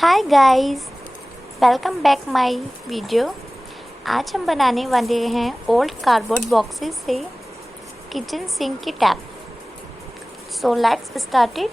Hi guys, welcome back my video. आज हम बनाने वाले हैं ओल्ड कार्डबोर्ड बॉक्सेस से किचन सिंक की tap. So let's start it.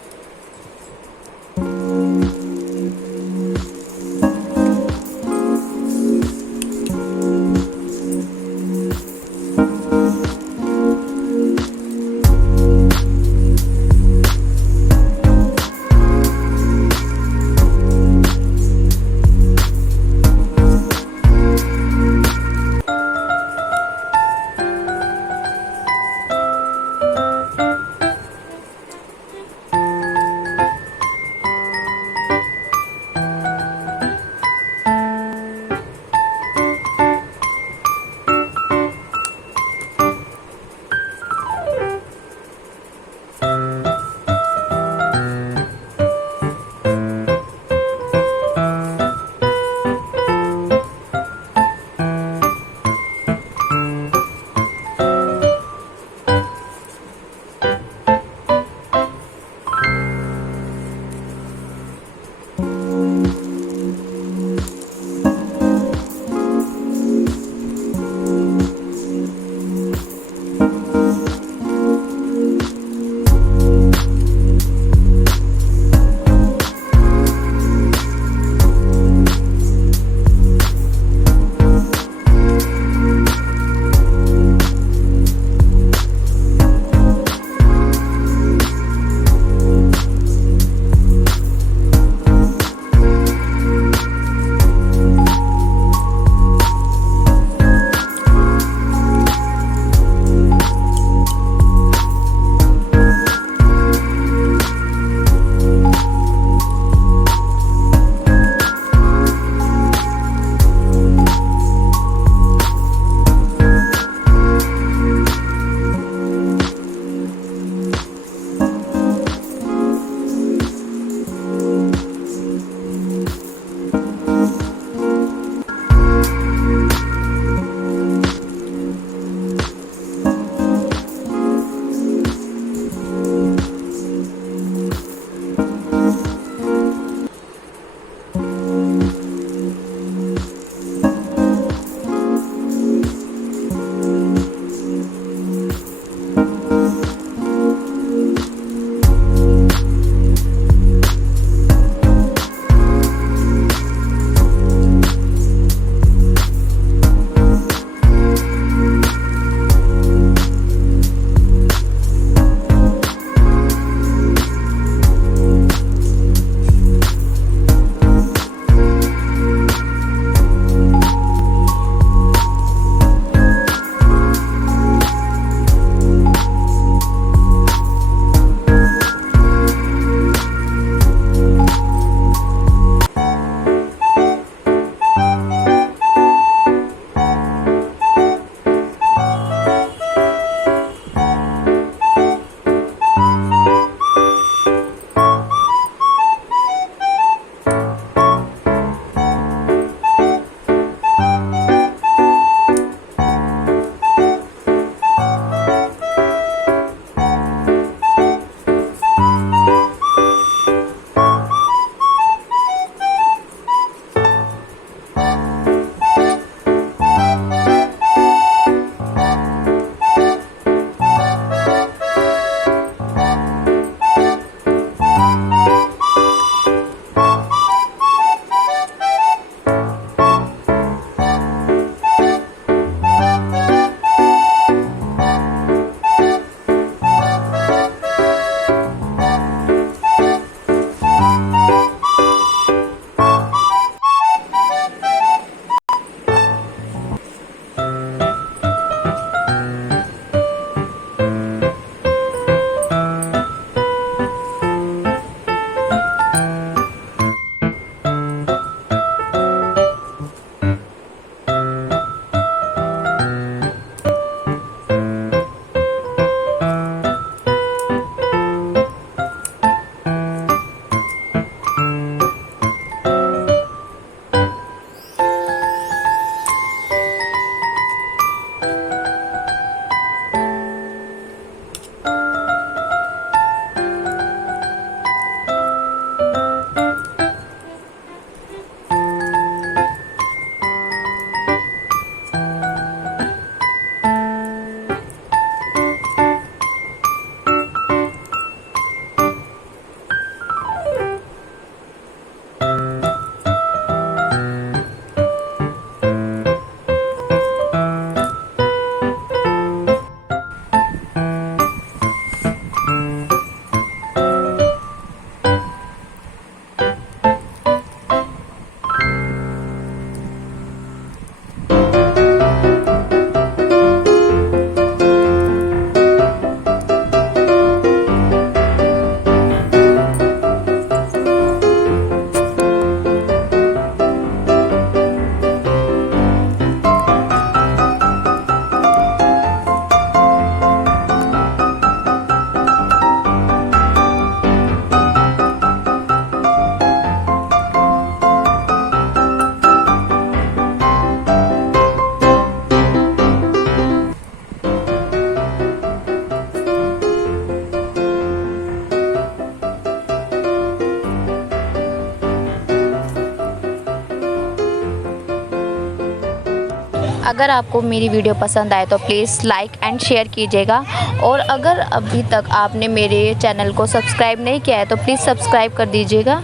अगर आपको मेरी वीडियो पसंद आए तो प्लीज़ लाइक एंड शेयर कीजिएगा, और अगर अभी तक आपने मेरे चैनल को सब्सक्राइब नहीं किया है तो प्लीज़ सब्सक्राइब कर दीजिएगा।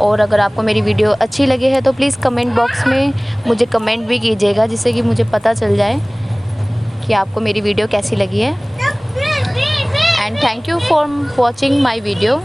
और अगर आपको मेरी वीडियो अच्छी लगी है तो प्लीज़ कमेंट बॉक्स में मुझे कमेंट भी कीजिएगा, जिससे कि मुझे पता चल जाए कि आपको मेरी वीडियो कैसी लगी है। And thank you for watching my video.